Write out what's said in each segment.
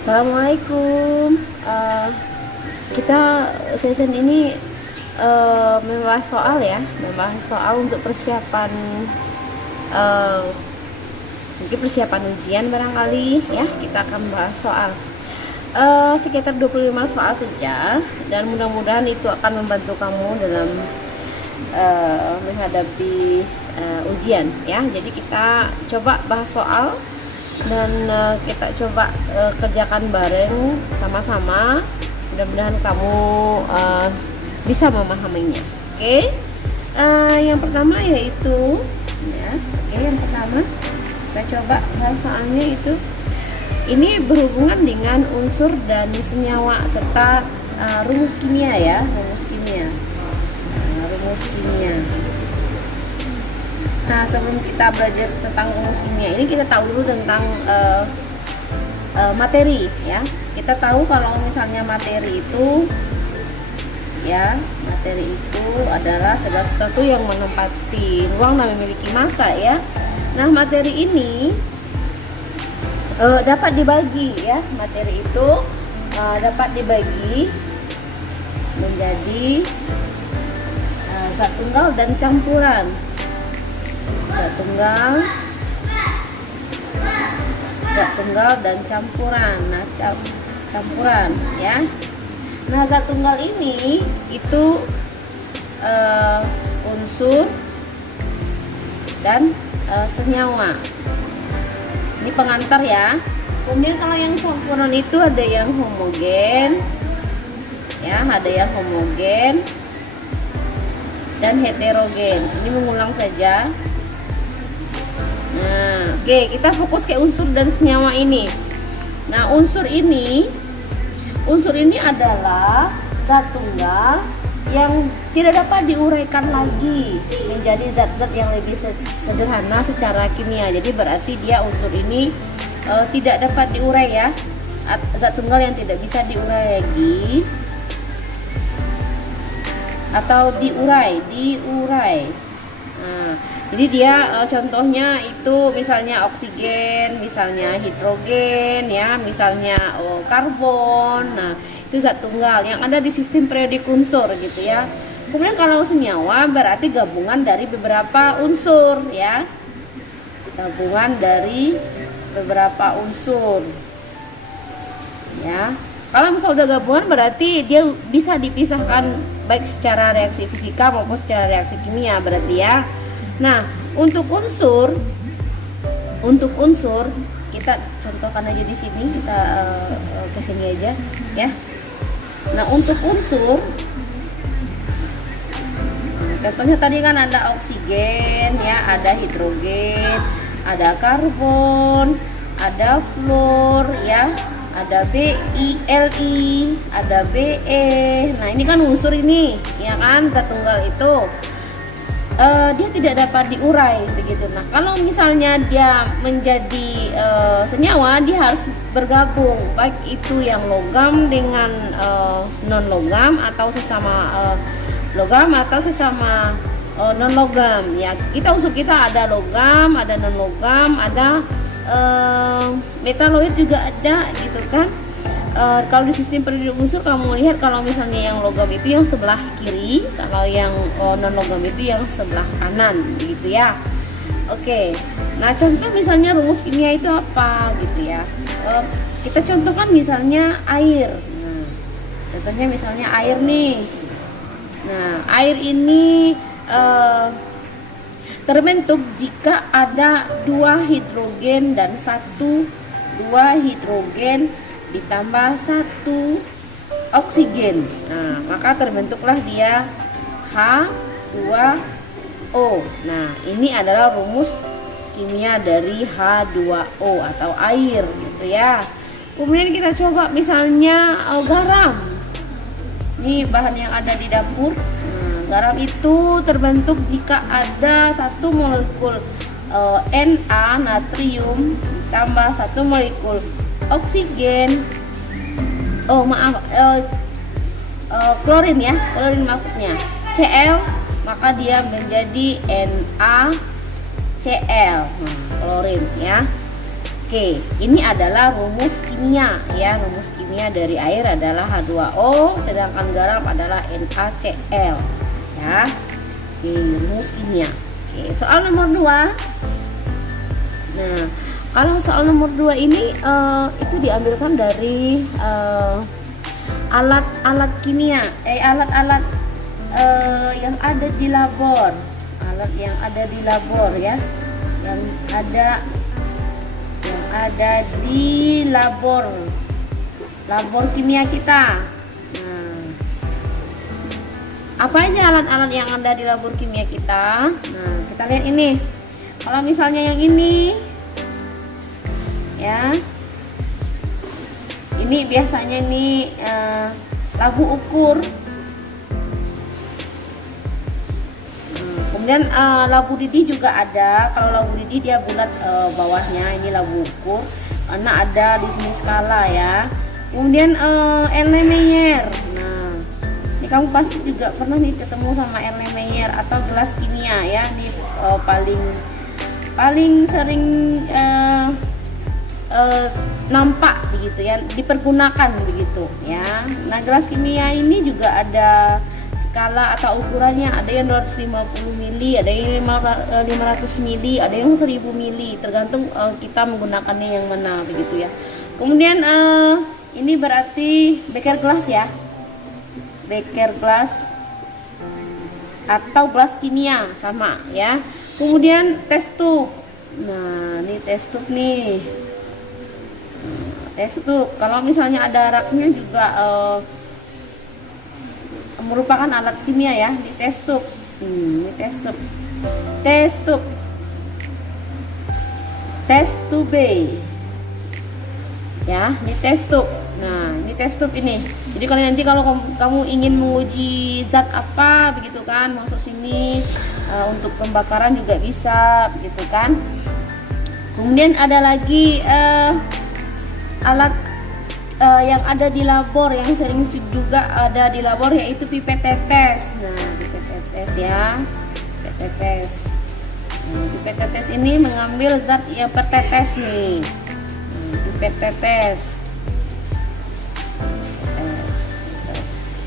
Assalamualaikum. Kita session ini membahas soal untuk persiapan uh, mungkin persiapan ujian barangkali ya. Kita akan bahas soal sekitar 25 soal saja, dan mudah-mudahan itu akan membantu kamu dalam menghadapi ujian ya. Jadi kita coba bahas soal dan kita coba kerjakan bareng sama-sama. Mudah-mudahan kamu bisa memahaminya. Oke. Yang pertama yaitu ya, yang pertama kita coba bahas soalnya itu. Ini berhubungan dengan unsur dan senyawa serta rumus kimia ya, rumus kimia. Nah, sebelum kita belajar tentang rumus kimia ini, kita tahu dulu tentang materi ya. Kita tahu kalau misalnya materi itu adalah segala sesuatu yang menempati ruang dan memiliki massa ya. Nah, materi ini dapat dibagi ya. Materi itu dapat dibagi menjadi zat tunggal dan campuran. Zat tunggal dan campuran. Nah, campuran ya. Nah, zat tunggal ini itu unsur dan senyawa. Ini pengantar ya. Kemudian kalau yang campuran itu ada yang homogen ya, dan heterogen. Ini mengulang saja. Nah, oke, kita fokus ke unsur dan senyawa ini. Nah, unsur ini adalah zat tunggal yang tidak dapat diuraikan lagi menjadi zat-zat yang lebih sederhana secara kimia. Jadi berarti dia unsur ini tidak dapat diurai ya. Zat tunggal yang tidak bisa diurai lagi atau diurai. Nah, jadi dia contohnya itu misalnya oksigen, misalnya hidrogen ya, misalnya karbon. Nah, itu zat tunggal yang ada di sistem periodik unsur gitu ya. Kemudian kalau senyawa berarti gabungan dari beberapa unsur ya. Ya. Kalau misalnya udah gabungan berarti dia bisa dipisahkan baik secara reaksi fisika maupun secara reaksi kimia berarti ya. Nah, untuk unsur kita contohkan aja di sini, kita ke sini aja ya. Nah, untuk unsur contohnya tadi kan ada oksigen ya, ada hidrogen, ada karbon, ada fluor ya, ada BiLi, ada Be. Nah, ini kan unsur ini ya kan, zat tunggal itu dia tidak dapat diurai begitu. Nah, kalau misalnya dia menjadi senyawa, dia harus bergabung baik itu yang logam dengan non logam atau sesama logam atau sesama non logam ya. Unsur kita ada logam, ada non logam, ada metaloid juga ada gitu kan. Kalau di sistem periodik unsur kamu lihat kalau misalnya yang logam itu yang sebelah kiri, kalau yang non logam itu yang sebelah kanan gitu ya. Oke. Nah, contoh misalnya rumus kimia itu apa gitu ya. Kita contohkan misalnya air. Nah, contohnya misalnya air nih. Nah, air ini terbentuk jika ada 2 hidrogen dan 2 hidrogen ditambah 1 oksigen. Nah, maka terbentuklah dia H2O. Nah, ini adalah rumus kimia dari H2O atau air gitu ya. Kemudian kita coba misalnya garam. Ini bahan yang ada di dapur. Nah, garam itu terbentuk jika ada 1 molekul Na natrium ditambah 1 molekul oksigen, klorin ya, klorin maksudnya Cl, maka dia menjadi NaCl, klorin ya. Oke, ini adalah rumus kimia ya. Rumus kimia dari air adalah H2O, sedangkan garam adalah NaCl ya. Oke, rumus kimia. Oke, soal nomor 2. Nah, kalau soal nomor 2 ini itu diambilkan dari alat-alat kimia, alat-alat yang ada di labor, alat yang ada di labor ya, yang ada di labor kimia kita. Nah, apa aja alat-alat yang ada di labor kimia kita? Nah, kita lihat ini. Kalau misalnya yang ini ya, ini biasanya ini labu ukur. Kemudian labu didih juga ada. Kalau labu didih dia bulat bawahnya, ini labu ukur karena ada di sini skala ya. Kemudian Erlenmeyer. Nah, ini kamu pasti juga pernah nih ketemu sama Erlenmeyer atau gelas kimia ya. Ini paling sering nampak begitu ya, dipergunakan begitu ya. Nah, gelas kimia ini juga ada skala atau ukurannya, ada yang 250 mili, ada yang 500 mili, ada yang 1000 mili, tergantung kita menggunakannya yang mana begitu ya. Kemudian ini berarti beker gelas ya, beker gelas atau gelas kimia sama ya. Kemudian test tube. Nah, ini test tube nih. Test tube, kalau misalnya ada raknya juga merupakan alat kimia ya. Di test tube, ini test tube ya, ini test tube. Nah, ini test tube ini. Jadi kalau nanti kamu ingin menguji zat apa begitu kan, masuk sini untuk pembakaran juga bisa begitu kan. Kemudian ada lagi alat yang ada di labor, yang sering juga ada di labor, yaitu pipet tetes. Nah, pipet tetes ya, pipet tetes. Nah, pipet tetes ini mengambil zat yang bertetes nih. Nah, pipet tetes.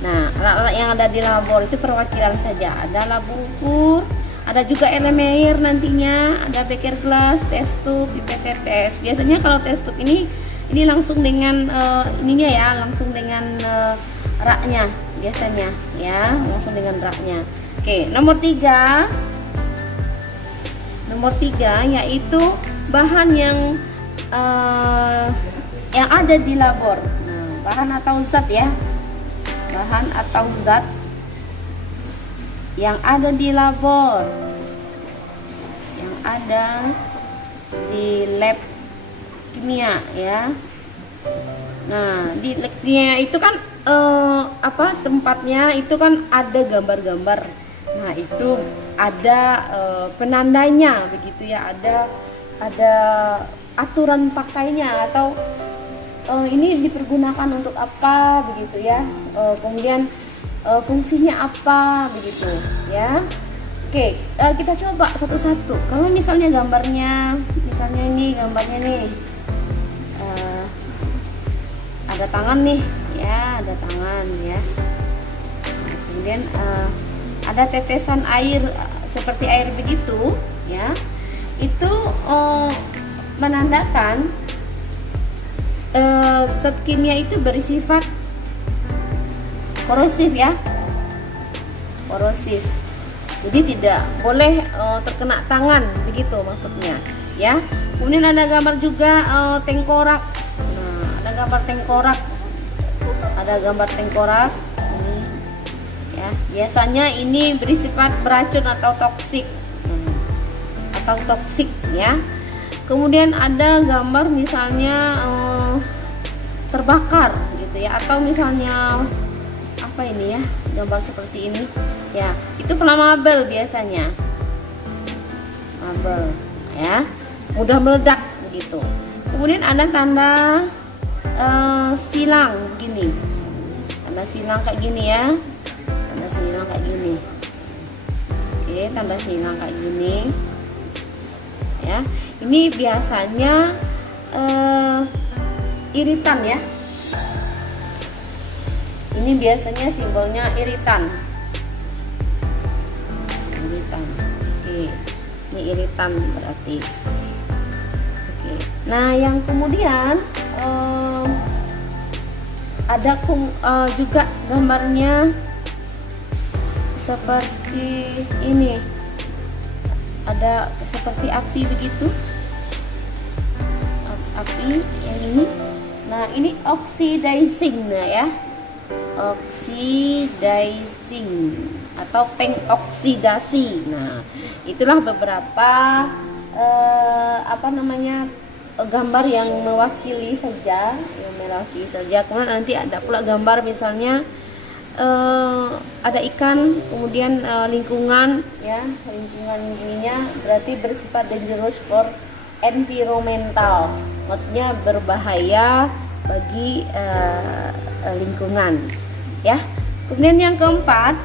Nah, alat-alat yang ada di labor itu perwakilan saja. Ada labu ukur, ada juga Erlenmeyer nantinya, ada beker gelas, test tube, pipet tetes. Biasanya kalau test tube ini langsung dengan ininya ya, langsung dengan raknya biasanya ya, langsung dengan raknya. Oke, nomor 3 yaitu bahan yang ada di labor. Nah, bahan atau zat ya, bahan atau zat yang ada di labor, yang ada di lab kimia ya. Nah, di lab kimia itu kan tempatnya itu kan ada gambar-gambar. Nah, itu ada penandanya begitu ya, ada aturan pakainya atau ini dipergunakan untuk apa begitu ya. Kemudian fungsinya apa begitu ya. Oke, kita coba satu-satu. Kalau misalnya gambarnya, misalnya ini gambarnya nih, ada tangan nih ya, ada tangan ya. Nah, kemudian ada tetesan air seperti air begitu ya. Itu menandakan zat kimia itu bersifat korosif ya, korosif. Jadi tidak boleh terkena tangan begitu maksudnya ya. Kemudian ada gambar juga tengkorak. Nah, ada gambar tengkorak, ini ya. Biasanya ini bersifat beracun atau toksik, ya. Kemudian ada gambar misalnya terbakar gitu ya, atau misalnya apa ini ya, gambar seperti ini ya, itu flammable biasanya, flammable ya, mudah meledak begitu. Kemudian ada tanda silang begini, tanda silang kayak gini ya, tanda silang kayak gini. Oke, tanda silang kayak gini ya. Ini biasanya iritan ya. Ini biasanya simbolnya iritan. Iritan. Oke. Ini iritan berarti. Oke. Nah, yang kemudian ada juga gambarnya seperti ini. Ada seperti api begitu. Api yang ini. Nah, ini oxidizing nah ya. Oxidizing atau pengoksidasi. Nah, itulah beberapa gambar yang mewakili saja, Kemudian nanti ada pula gambar misalnya ada ikan, kemudian lingkungan ya, lingkungan ininya berarti bersifat dangerous for environmental, maksudnya berbahaya bagi lingkungan ya. Kemudian yang keempat,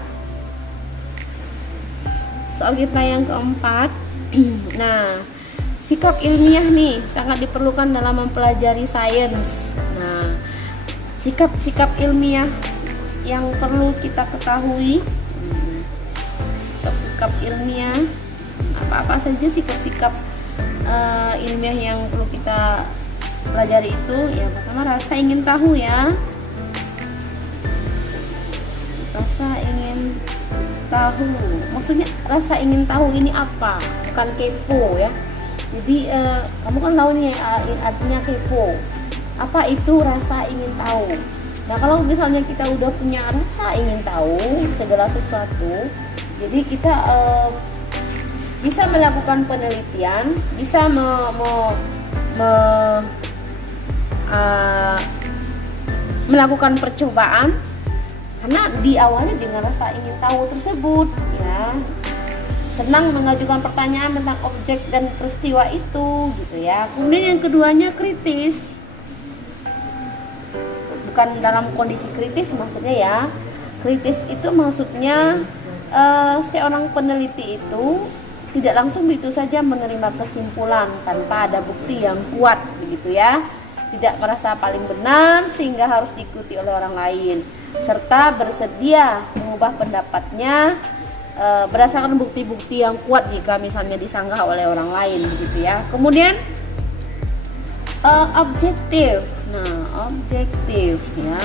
soal kita yang keempat nah, sikap ilmiah nih sangat diperlukan dalam mempelajari sains. Nah, sikap-sikap ilmiah yang perlu kita ketahui, sikap-sikap ilmiah apa-apa saja sikap-sikap ilmiah yang perlu kita pelajari itu. Yang pertama, rasa ingin tahu ya. Rasa ingin tahu, maksudnya rasa ingin tahu ini apa, bukan kepo ya. Jadi kamu kan tahu nih artinya kepo. Apa itu rasa ingin tahu? Nah, kalau misalnya kita udah punya rasa ingin tahu segala sesuatu, jadi kita bisa melakukan penelitian, bisa melakukan percobaan, karena diawali dengan rasa ingin tahu tersebut ya. Senang mengajukan pertanyaan tentang objek dan peristiwa itu gitu ya. Kemudian yang keduanya kritis, bukan dalam kondisi kritis maksudnya ya. Kritis itu maksudnya seorang peneliti itu tidak langsung begitu saja menerima kesimpulan tanpa ada bukti yang kuat begitu ya. Tidak merasa paling benar sehingga harus diikuti oleh orang lain, serta bersedia mengubah pendapatnya berdasarkan bukti-bukti yang kuat jika misalnya disanggah oleh orang lain begitu ya. Kemudian objektif. Nah, objektif ya,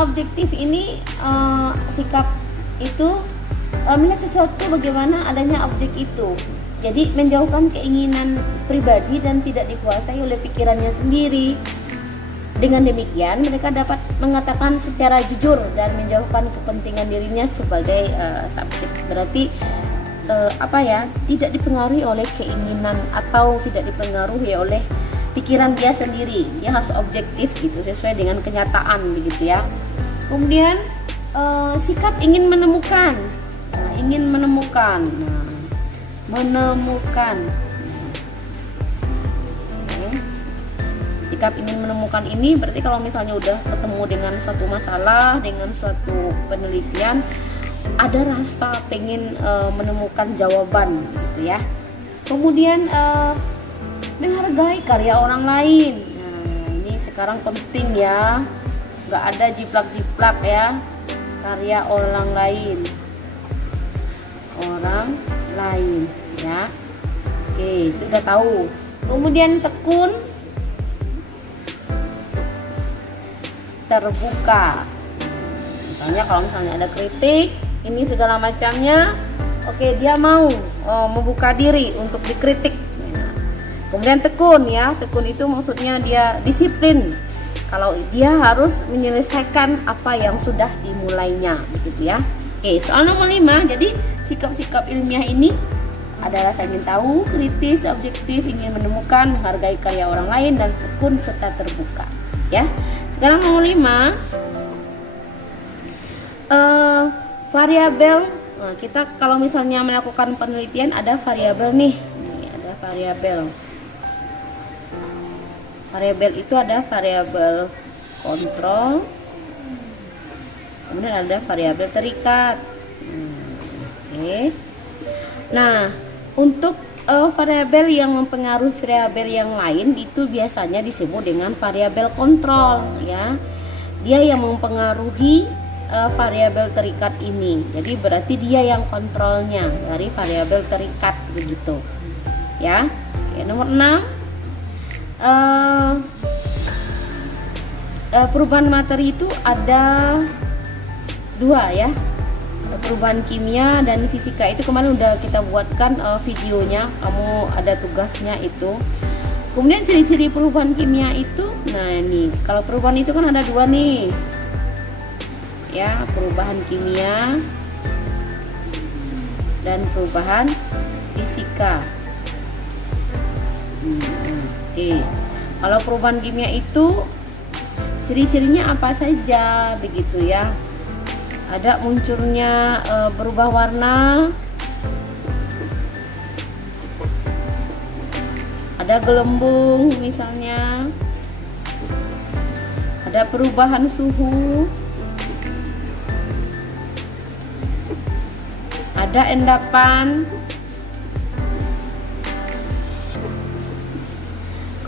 objektif ini sikap itu melihat sesuatu bagaimana adanya objek itu. Jadi menjauhkan keinginan pribadi dan tidak dikuasai oleh pikirannya sendiri. Dengan demikian mereka dapat mengatakan secara jujur dan menjauhkan kepentingan dirinya sebagai subjek. Berarti tidak dipengaruhi oleh keinginan atau tidak dipengaruhi oleh pikiran dia sendiri. Dia harus objektif gitu, sesuai dengan kenyataan begitu ya. Kemudian sikap ingin menemukan. Menemukan. Sikap ingin menemukan ini berarti kalau misalnya udah ketemu dengan suatu masalah, dengan suatu penelitian, ada rasa pengen menemukan jawaban gitu ya. Kemudian menghargai karya orang lain. Nah, ini sekarang penting ya, nggak ada jiplak-jiplak ya, karya orang lain ya. Oke, itu udah tahu. Kemudian tekun, terbuka. Misalnya kalau misalnya ada kritik, ini segala macamnya, oke, dia mau membuka diri untuk dikritik. Kemudian tekun ya, tekun itu maksudnya dia disiplin. Kalau dia harus menyelesaikan apa yang sudah dimulainya, begitu ya. Oke, soal nomor 5. Jadi sikap-sikap ilmiah ini adalah rasa ingin tahu, kritis, objektif, ingin menemukan, menghargai karya orang lain, dan tekun serta terbuka. Ya. Sekarang nomor 5. Variabel. Nah, kita kalau misalnya melakukan penelitian ada variabel nih. Ada variabel. Variabel itu ada variabel kontrol, kemudian ada variabel terikat. Oke. Nah, untuk variabel yang mempengaruhi variabel yang lain itu biasanya disebut dengan variabel kontrol ya. Dia yang mempengaruhi variabel terikat ini. Jadi berarti dia yang kontrolnya dari variabel terikat begitu. Ya. Oke, nomor 6. Perubahan materi itu ada 2 ya. Perubahan kimia dan fisika itu kemarin udah kita buatkan videonya, kamu ada tugasnya itu. Kemudian ciri-ciri perubahan kimia itu, nah ini kalau perubahan itu kan ada 2 nih ya, perubahan kimia dan perubahan fisika. Oke. Kalau perubahan kimia itu ciri-cirinya apa saja begitu ya. Ada munculnya berubah warna, ada gelembung misalnya, ada perubahan suhu, ada endapan,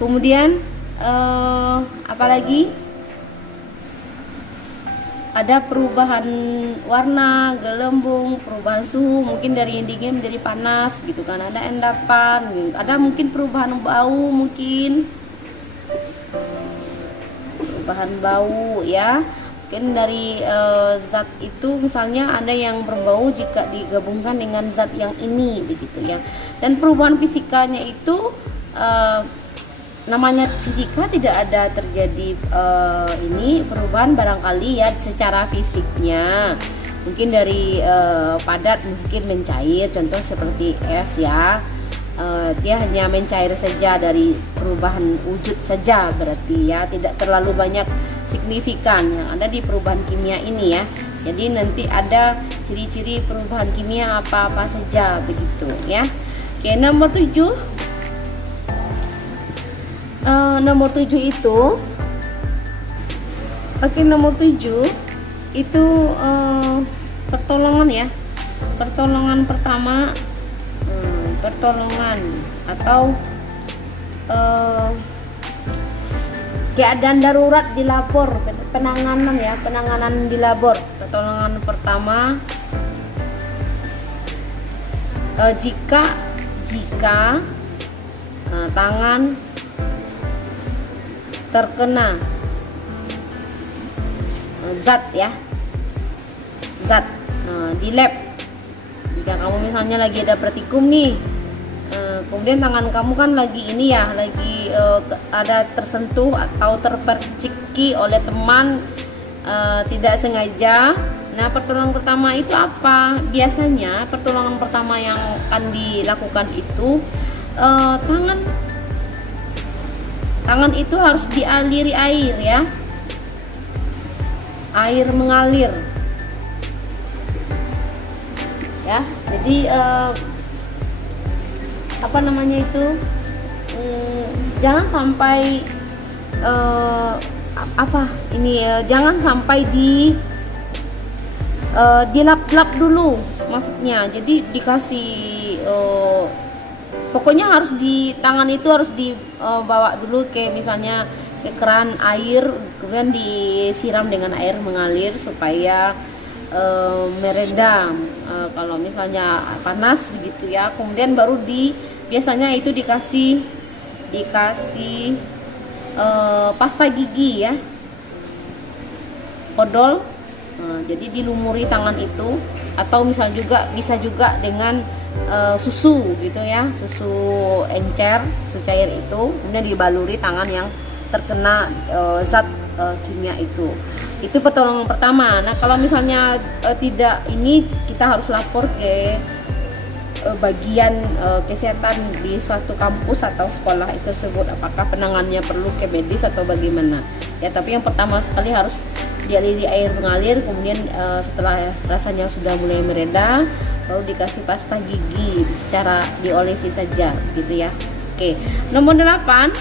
kemudian apalagi ada perubahan warna, gelembung, perubahan suhu, mungkin dari yang dingin menjadi panas gitu kan, ada endapan, ada mungkin perubahan bau, mungkin perubahan bau ya, mungkin dari zat itu misalnya ada yang berbau jika digabungkan dengan zat yang ini begitu ya. Dan perubahan fisikanya itu namanya fisika tidak ada terjadi ini perubahan barangkali ya secara fisiknya, mungkin dari padat mungkin mencair, contoh seperti es ya, dia hanya mencair saja dari perubahan wujud saja, berarti ya tidak terlalu banyak signifikan yang ada di perubahan kimia ini ya. Jadi nanti ada ciri-ciri perubahan kimia apa-apa saja begitu ya. Oke, nomor 7. Nomor 7 itu nomor 7 itu pertolongan ya. Pertolongan pertama, pertolongan atau keadaan darurat di labor, penanganan ya, penanganan di labor. Pertolongan pertama, jika tangan terkena zat ya, zat di lab. Jika kamu misalnya lagi ada praktikum nih, kemudian tangan kamu kan lagi ini ya, lagi ada tersentuh atau terperciki oleh teman tidak sengaja. Nah, pertolongan pertama itu apa? Biasanya pertolongan pertama yang akan dilakukan itu tangan itu harus dialiri air ya, air mengalir ya. Jadi apa namanya itu, jangan sampai jangan sampai dilap-lap dulu maksudnya. Jadi dikasih pokoknya harus di tangan itu harus dibawa dulu ke misalnya ke keran air, kemudian disiram dengan air mengalir supaya meredam kalau misalnya panas begitu ya. Kemudian baru biasanya itu dikasih pasta gigi ya, odol. Jadi dilumuri tangan itu, atau bisa juga dengan susu gitu ya, susu encer, susu cair itu, kemudian dibaluri tangan yang terkena zat kimia itu. Itu pertolongan pertama. Nah, kalau misalnya tidak, ini kita harus lapor ke bagian kesehatan di suatu kampus atau sekolah itu tersebut, apakah penanganannya perlu ke medis atau bagaimana ya. Tapi yang pertama sekali harus dialiri air mengalir, kemudian setelah rasanya sudah mulai mereda baru dikasih pasta gigi secara diolesi saja gitu ya. Oke, nomor 8,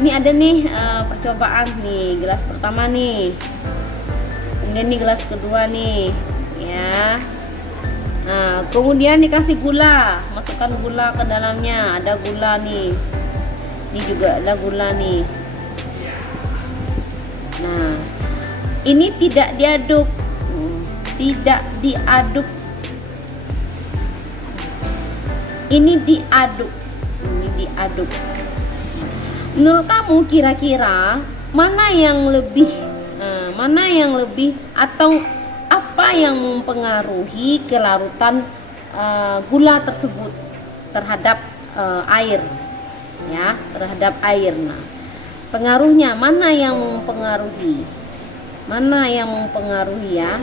ini ada nih percobaan nih, gelas pertama nih, kemudian nih gelas kedua nih ya. Nah, kemudian dikasih gula, masukkan gula ke dalamnya. Ada gula nih. Ini juga ada gula nih. Nah, ini tidak diaduk. Tidak diaduk. Ini diaduk. Ini diaduk. Menurut kamu kira-kira mana yang lebih atau apa yang mempengaruhi kelarutan gula tersebut terhadap air, ya, terhadap air. Nah, pengaruhnya mana yang mempengaruhi? Mana yang mempengaruhi ya?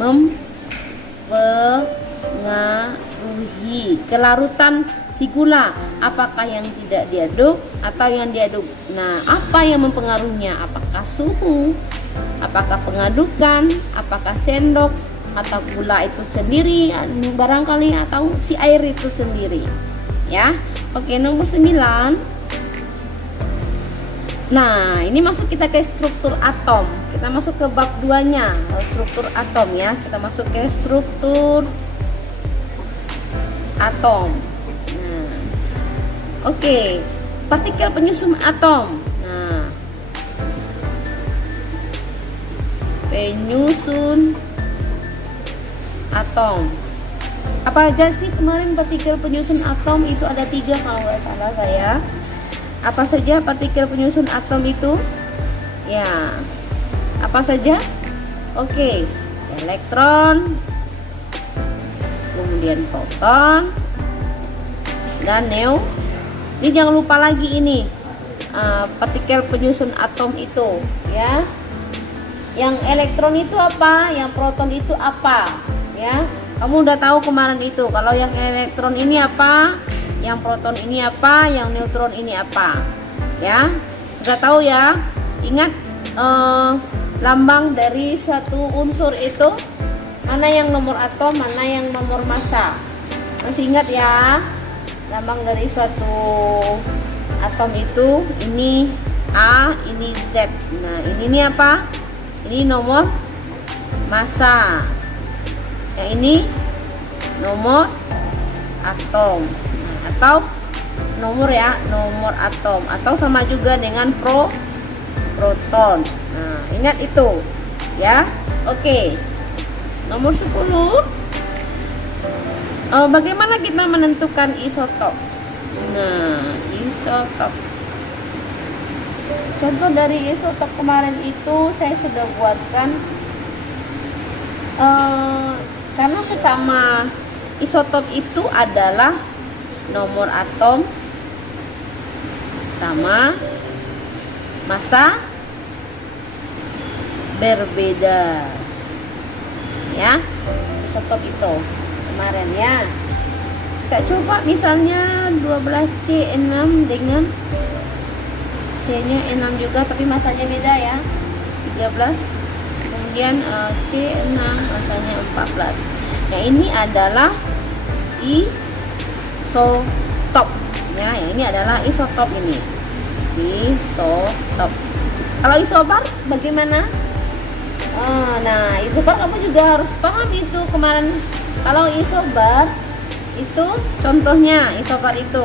Mempengaruhi kelarutan si gula, apakah yang tidak diaduk atau yang diaduk. Nah, apa yang mempengaruhinya? Apakah suhu, apakah pengadukan, apakah sendok, atau gula itu sendiri barangkali, atau si air itu sendiri, ya. Oke, nomor 9. Nah, ini masuk kita ke struktur atom. Kita masuk ke bab 2-nya, struktur atom ya. Kita masuk ke struktur atom. Oke, partikel penyusun atom. Nah, penyusun atom. Apa aja sih kemarin partikel penyusun atom itu? Ada 3 kalau nggak salah saya. Apa saja partikel penyusun atom itu? Ya, apa saja? Oke, elektron, kemudian proton, dan neutron. Ini jangan lupa lagi ini partikel penyusun atom itu, ya. Yang elektron itu apa? Yang proton itu apa? Ya, kamu udah tahu kemarin itu. Kalau yang elektron ini apa? Yang proton ini apa? Yang neutron ini apa? Ya, sudah tahu ya. Ingat lambang dari suatu unsur itu, mana yang nomor atom, mana yang nomor massa. Masih ingat ya? Lambang dari suatu atom itu, ini A, ini Z. Nah, ini apa? Ini nomor massa. Yang ini nomor atom. Nah, atau nomor ya, nomor atom, atau sama juga dengan proton. Nah, ingat itu ya. Oke. Nomor 10. Bagaimana kita menentukan isotop? Nah, isotop. Contoh dari isotop kemarin itu saya sudah buatkan. Karena sesama isotop itu adalah nomor atom sama massa berbeda. Ya, isotop itu kemarin ya. Kita coba misalnya 12C6 dengan C-nya 6 juga tapi masanya beda ya, 13. Kemudian C6 masanya 14. Yang ini adalah isotop ya. Yang ini adalah isotop ini. Isotop. Kalau isobar bagaimana? Nah, isobar kamu juga harus paham itu kemarin. Kalau isobar itu contohnya isobar itu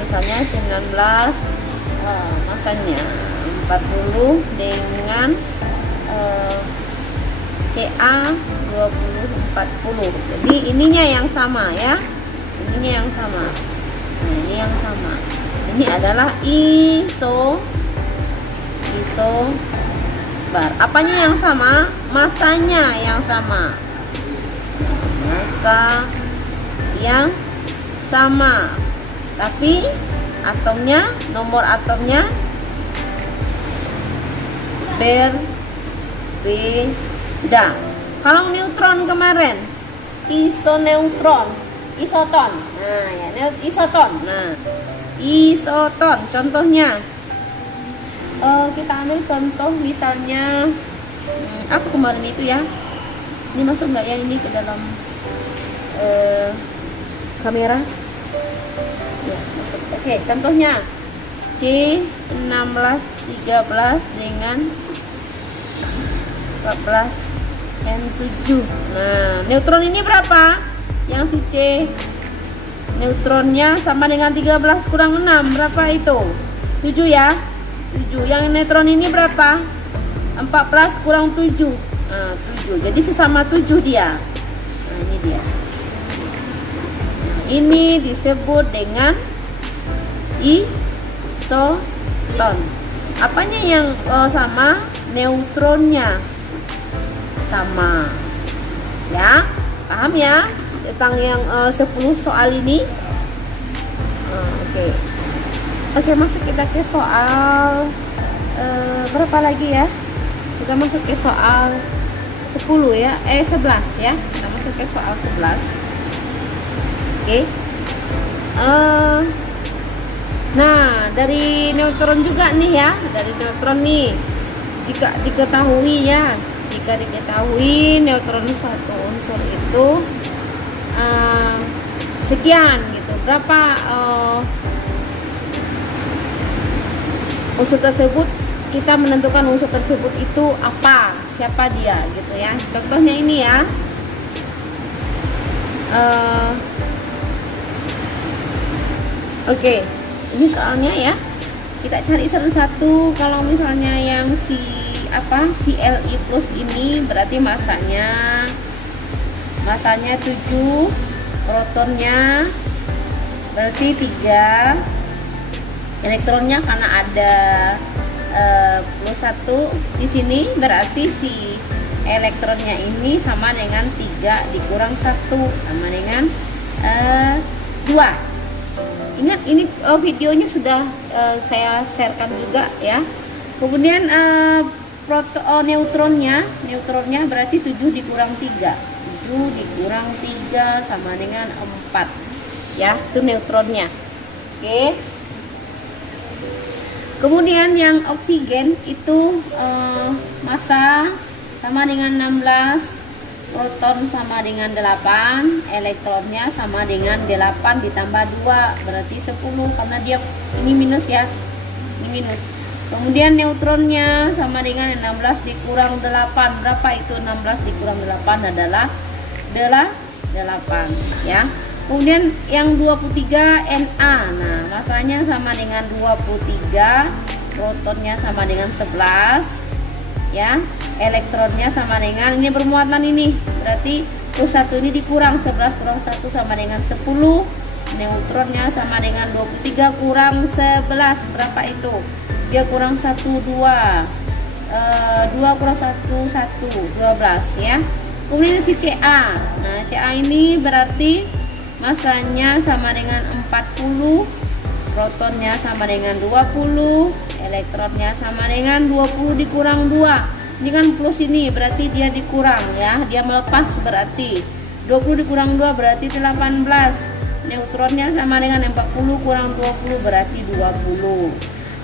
misalnya 19 masanya 40 dengan Ca 20 40. Jadi ininya yang sama ya. Ininya yang sama. Nah, ini yang sama. Ini adalah isobar. Apanya yang sama? Masanya yang sama. Massa yang sama. Tapi atomnya, nomor atomnya berbeda. Kalau neutron kemarin, isoton. Nah, ya, isoton. Nah, isoton contohnya. Kita ambil contoh misalnya apa kemarin itu ya. Ini masuk nggak ya ini ke dalam kamera? Ya, masuk. Oke, contohnya C16 13 dengan 14 N7. Nah, neutron ini berapa? Yang si C neutronnya sama dengan 13 kurang 6. Berapa itu? 7 ya. 7. Yang neutron ini berapa? 14 kurang 7. Nah, 7. Jadi sesama 7 dia. Nah, ini dia. Ini disebut dengan isoton. Apanya yang sama? Neutronnya sama. Ya, paham ya tentang yang 10 soal ini? Oke, masuk kita ke soal berapa lagi ya? Kita masuk ke soal 10 ya, 11 ya. Kita masuk ke soal 11. Oke. Nah, dari neutron juga nih ya, dari neutron nih. Jika diketahui neutron satu unsur itu sekian gitu. Berapa unsur tersebut, kita menentukan unsur tersebut itu apa, siapa dia gitu ya. Contohnya ini ya. Oke. Ini soalnya ya, kita cari satu-satu. Kalau misalnya yang Li plus ini berarti masanya 7, protonnya berarti 3, elektronnya karena ada plus 1 di sini, berarti si elektronnya ini sama dengan 3 dikurang 1 sama dengan 2. Ingat, ini videonya sudah saya sharekan juga ya. Kemudian neutronnya berarti 7 dikurang 3. 7 dikurang 3 sama dengan 4. Ya, itu neutronnya. Oke. Kemudian yang oksigen itu massa sama dengan 16, proton sama dengan 8, elektronnya sama dengan 8 ditambah 2 berarti 10, karena dia ini minus ya, ini minus. Kemudian neutronnya sama dengan 16 dikurang 8. Berapa itu 16 dikurang 8? Adalah 8 ya. Kemudian yang 23 Na. Nah, masanya sama dengan 23, protonnya sama dengan 11 ya. Elektronnya sama dengan, ini bermuatan ini, berarti plus 1 ini dikurang 11 kurang 1 sama dengan 10. Neutronnya sama dengan 23 kurang 11. Berapa itu? Dia kurang 1, 2. 2 kurang 1, 12 ya. Kemudian si Ca. Nah, Ca ini berarti masanya sama dengan 40, protonnya sama dengan 20, elektronnya sama dengan 20 dikurang 2. Ini kan plus ini, berarti dia dikurang ya, dia melepas, berarti 20 dikurang 2 berarti 18. Neutronnya sama dengan 40 kurang 20 berarti 20.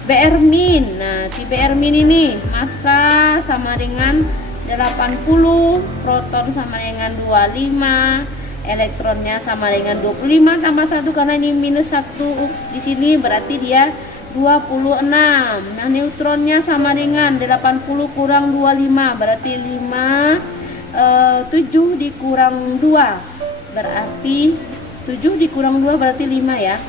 Br min. Nah, si Br min ini massa sama dengan 80, proton sama dengan 25, elektronnya sama dengan 25 tambah 1 karena ini minus 1 di sini berarti dia 26. Nah, neutronnya sama dengan 80 kurang 25 berarti 7 dikurang 2 berarti 7 dikurang 2 berarti 5 ya.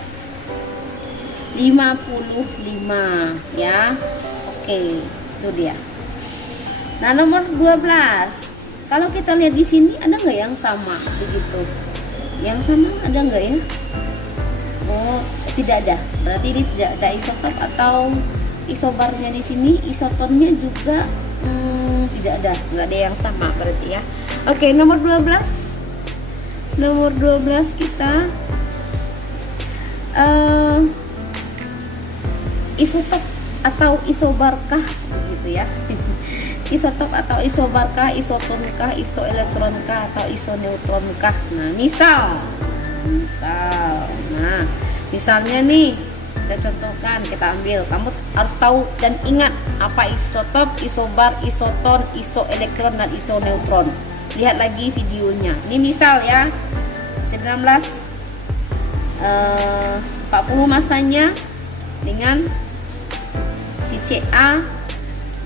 55 ya. Oke, itu dia. Nah, nomor 12. Kalau kita lihat di sini ada nggak yang sama begitu? Yang sama ada nggak ya? Oh, tidak ada. Berarti ini tidak ada isotop atau isobarnya di sini. Isotonnya juga tidak ada. Nggak ada yang sama berarti ya. Oke, nomor 12. Nomor 12 kita isotop atau isobarkah begitu ya. Isotop atau isobarkah, isotonkah, isoelektronkah atau isoneutronkah. Nah, misalnya nih, kita contohkan, kita ambil. Kamu harus tahu dan ingat apa isotop, isobar, isoton, isoelektron dan isoneutron. Lihat lagi videonya. Ini misal ya, 19 40 masanya dengan si Ca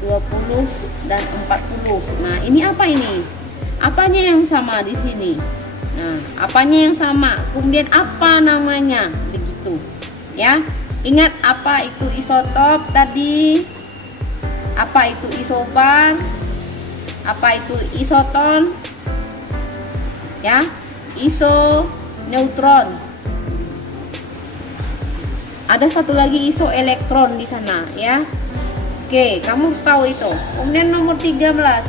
20 dan 40. Nah, ini apa ini? Apanya yang sama di sini? Nah, apanya yang sama? Kemudian apa namanya? Begitu. Ya. Ingat apa itu isotop tadi? Apa itu isobar? Apa itu isoton? Ya. Iso neutron. Ada satu lagi iso elektron di sana, ya. Oke, kamu harus tahu itu. Kemudian nomor 13.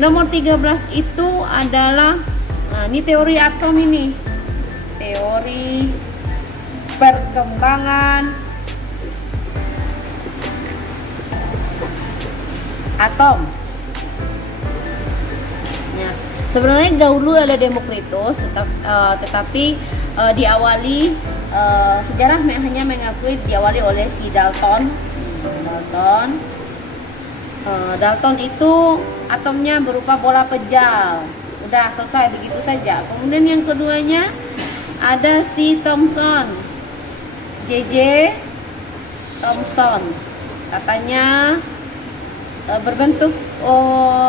Nomor 13 itu adalah, nah, ini teori atom ini. Teori perkembangan atom. Ya, sebenarnya dahulu ada Demokritus, tetapi diawali sejarah hanya mengakui diawali oleh si Dalton. Dalton itu atomnya berupa bola pejal. Udah selesai begitu saja. Kemudian yang keduanya ada si Thomson. J.J. Thomson, katanya berbentuk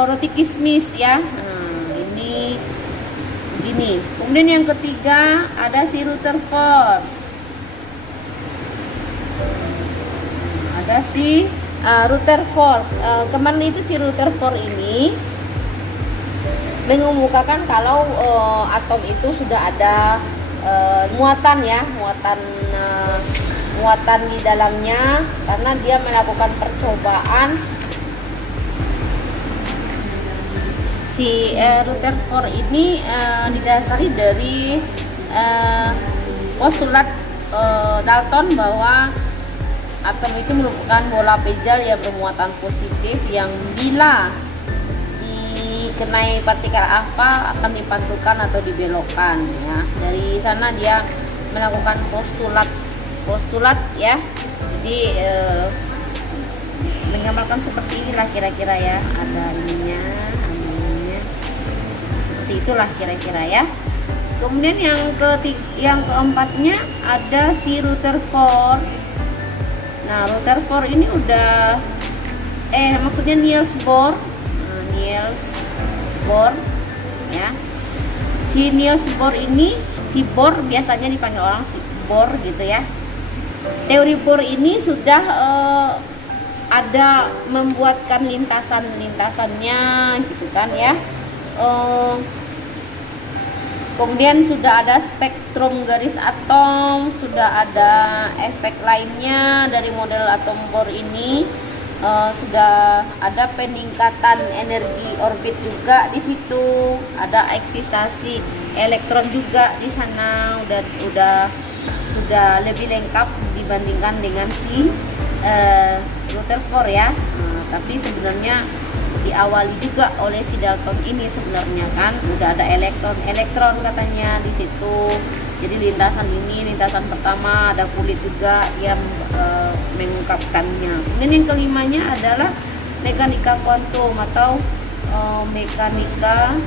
roti kismis, ya. Nah, ini begini. Kemudian yang ketiga ada si Rutherford. Ada si Rutherford. Kemarin itu si Rutherford ini mengemukakan kalau atom itu sudah ada muatan, ya, muatan di dalamnya, karena dia melakukan percobaan. Si Rutherford ini didasari dari postulat Dalton bahwa atom itu merupakan bola pejal yang bermuatan positif yang bila dikenai partikel apa akan dipantulkan atau dibelokkan, ya. Dari sana dia melakukan postulat, ya. Jadi menggambarkan seperti inilah kira-kira, ya. Ada ininya, seperti itulah kira-kira, ya. Kemudian yang keempatnya ada si Rutherford. Nah, Rutherford ini udah maksudnya Niels Bohr. Niels Bohr, ya. Si Niels Bohr ini, si Bohr biasanya dipanggil orang si Bohr gitu, ya. Teori Bohr ini sudah ada membuatkan lintasannya gitu kan, ya. Kemudian sudah ada spektrum garis atom, sudah ada efek lainnya dari model atom Bohr ini. Sudah ada peningkatan energi orbit juga di situ, ada eksistasi elektron juga di sana, sudah lebih lengkap dibandingkan dengan si Rutherford, ya. Tapi sebenarnya diawali juga oleh si Dalton ini sebenarnya, kan udah ada elektron katanya di situ. Jadi lintasan pertama ada kulit juga yang mengungkapkannya. Kemudian yang kelimanya adalah mekanika kuantum atau mekanika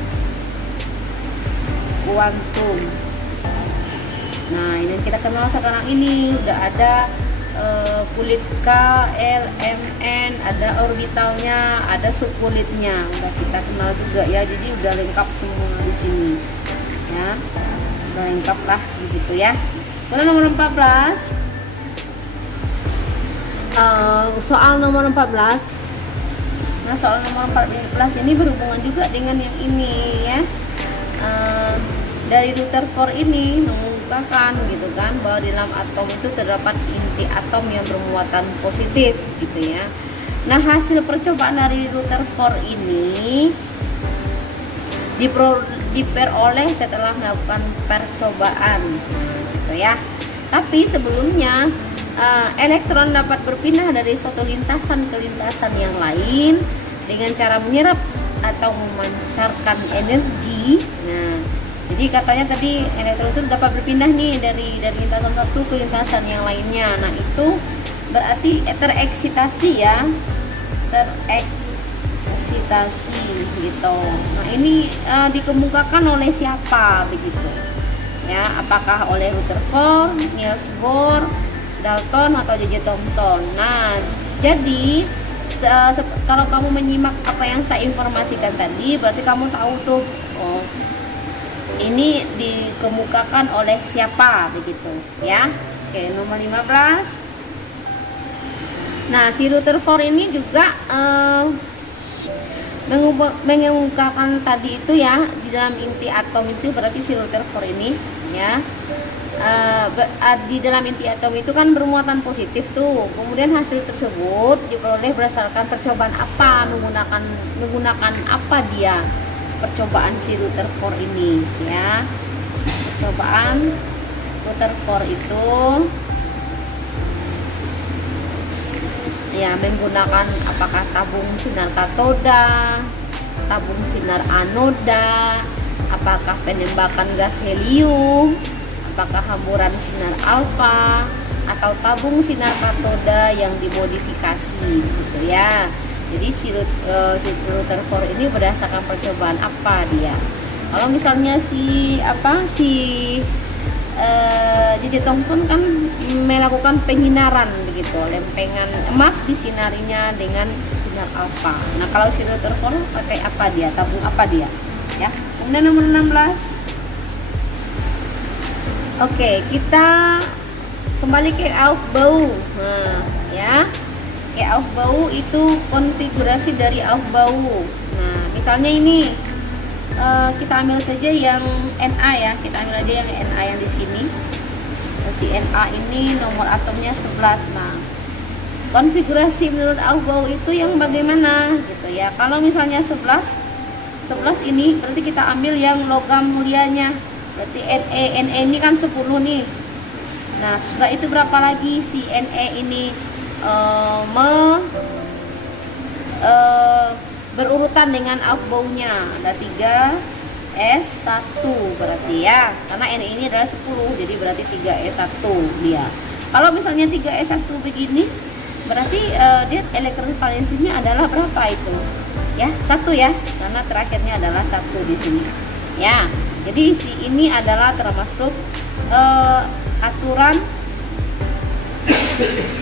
kuantum. Nah, ini yang kita kenal sekarang ini udah ada kulit K, L, M, N, ada orbitalnya, ada subkulitnya, udah kita kenal juga, ya. Jadi udah lengkap semua di sini, ya. Udah lengkap lah begitu, ya. Kemudian nomor 14, soal nomor 14. Nah, soal nomor 14 ini berhubungan juga dengan yang ini, ya. Dari Rutherford ini mengungkapkan gitu kan bahwa di dalam atom itu terdapat inti atom yang bermuatan positif gitu, ya. Nah, hasil percobaan dari Rutherford ini diperoleh setelah melakukan percobaan gitu, ya. Tapi sebelumnya elektron dapat berpindah dari suatu lintasan ke lintasan yang lain dengan cara menyerap atau memancarkan energi. Nah, jadi katanya tadi elektron itu dapat berpindah nih dari lintasan satu ke lintasan yang lainnya. Nah, itu berarti tereksitasi, ya. Tereksitasi gitu. Nah, ini dikemukakan oleh siapa begitu? Ya, apakah oleh Rutherford, Niels Bohr, Dalton atau J.J. Thomson? Nah, jadi Kalau kamu menyimak apa yang saya informasikan tadi, berarti kamu tahu tuh, oh, ini dikemukakan oleh siapa begitu ya. Oke, nomor 15. Nah, si Rutherford ini juga mengemukakan tadi itu ya, di dalam inti atom itu, berarti si Rutherford ini ya, di dalam inti atom itu kan bermuatan positif tuh. Kemudian hasil tersebut diperoleh berdasarkan percobaan apa, menggunakan apa dia percobaan si Rutherford ini ya. Percobaan Rutherford itu ya menggunakan apakah tabung sinar katoda, tabung sinar anoda, apakah penembakan gas helium, apakah hamburan sinar alfa, atau tabung sinar katoda yang dimodifikasi gitu ya. Jadi si Rutherford ini berdasarkan percobaan apa dia. Kalau misalnya J.J. Thomson kan melakukan penyinaran begitu, lempengan emas disinarinya dengan sinar alfa. Nah, kalau si Rutherford pakai apa dia? Tabung apa dia? Ya. Kemudian nomor 16. Oke, kita kembali ke Aufbau. Nah, ya. Ke Aufbau itu konfigurasi dari Aufbau. Nah, misalnya ini kita ambil saja yang Na ya, kita ambil aja yang Na yang di sini. Si Na ini nomor atomnya 11. Nah, konfigurasi menurut Aufbau itu yang bagaimana gitu ya. Kalau misalnya 11 ini berarti kita ambil yang logam mulianya. Berarti Ne ini kan 10 nih. Nah, setelah itu berapa lagi si Ne ini berurutan dengan Aufbau-nya. Ada 3s1 berarti ya, karena Ne ini adalah 10, jadi berarti 3s1 dia. Kalau misalnya 3s1 begini, berarti dia elektron valensinya adalah berapa itu? Ya, 1 ya, karena terakhirnya adalah 1 di sini. Ya, jadi si ini adalah termasuk aturan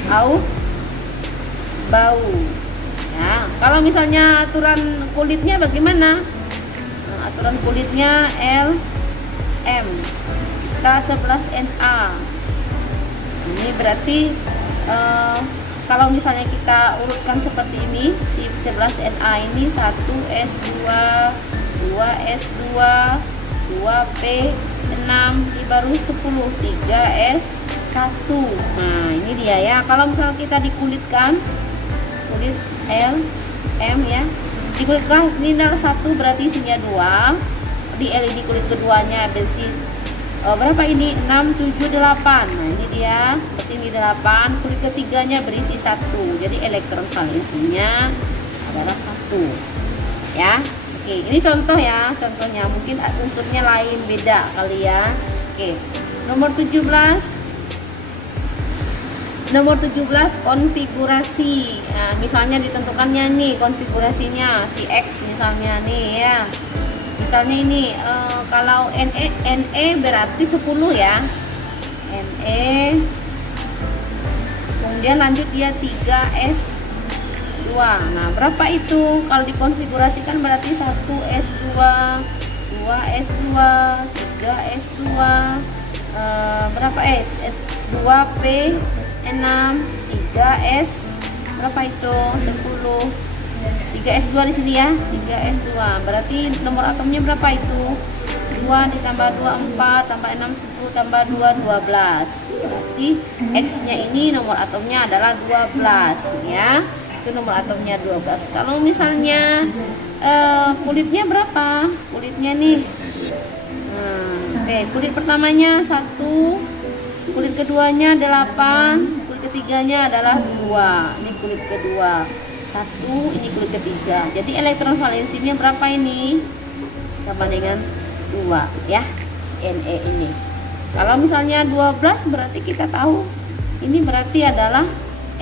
Aufbau. Ya, kalau misalnya aturan kulitnya bagaimana? Nah, aturan kulitnya Lm K11Na. Ini berarti kalau misalnya kita urutkan seperti ini, si 11Na ini 1s2, 2s2, 2p6, ini baru 10, 3s1. Nah, ini dia ya. Kalau misalnya kita dikulitkan, kulit Lm ya, dikulitkan ini 1 berarti isinya 2, di L ini kulit keduanya berisi berapa ini? 6, 7, 8. Nah, ini dia, berarti ini 8, kulit ketiganya berisi 1, jadi elektron valensinya adalah 1 ya. Oke, ini contoh ya, contohnya mungkin unsurnya lain, beda kali ya. Oke, nomor 17 konfigurasi. Nah, misalnya ditentukannya nih konfigurasinya si X misalnya nih ya. Misalnya ini kalau Ne berarti 10 ya. Ne. Kemudian lanjut dia 3s2. Nah, berapa itu? Kalau dikonfigurasikan berarti 1s2, 2s2, 3s2, berapa 2p6, 3s berapa itu? 10. 3s2 di sini ya, 3s2. Berarti nomor atomnya berapa itu? 2 ditambah 2 4, tambah 6 10, tambah 2 12. Berarti X-nya ini nomor atomnya adalah 12 ya. Itu nomor atomnya 12. Kalau misalnya kulitnya berapa? Kulitnya nih. Oke, kulit pertamanya 1, kulit keduanya 8, kulit ketiganya adalah 2. Ini kulit kedua 1, ini kulit ketiga. Jadi elektron valensinya berapa ini? Sama dengan 2 ya, Ne ini. Kalau misalnya 12 berarti kita tahu ini berarti adalah